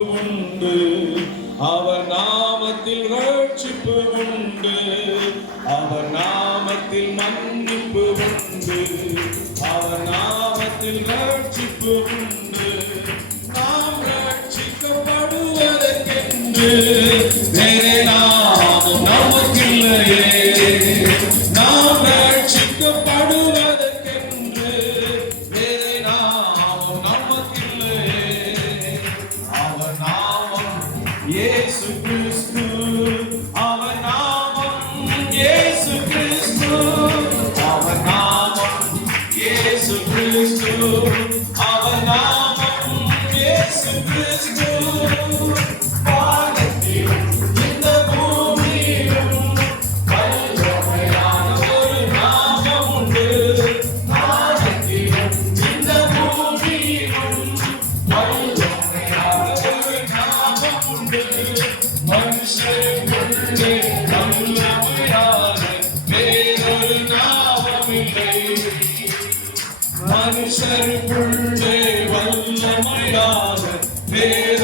உண்டு, அவர் நாமத்தில் ரட்சிப்பு உண்டு, அவர் நாமத்தில் மன்னிப்பு உண்டு, அவர் நாமத்தில் ரட்சிப்பு உண்டு. நாம் ரட்சிக்கப்படுவதற்கென்று வேறே நாமம் நமக்கில்லையே. நாம் ரட்சிக்கப்படுவதற்கென்று வேறே நாமம் நமக்கில்லையே. அவர் நாமம் இயேசு கிறிஸ்து, அவர் நாமம் இயேசு கிறிஸ்து, அவர் நாமம் இயேசு கிறிஸ்து, அவர் நாமம் இயேசு கிறிஸ்து. வானத்திலும் இந்த பூமியிலும் வல்லமையான ஒரு நாமம் உண்டு. வானத்திலும் இந்த பூமியிலும் வல்லமையான ஒரு நாமம் உண்டு. மனுஷனுக்குள்ளே வல்லமையான வேறொரு நாமமில்லை. மனுஷருக்குள்ளே வல்லமையான வேறொரு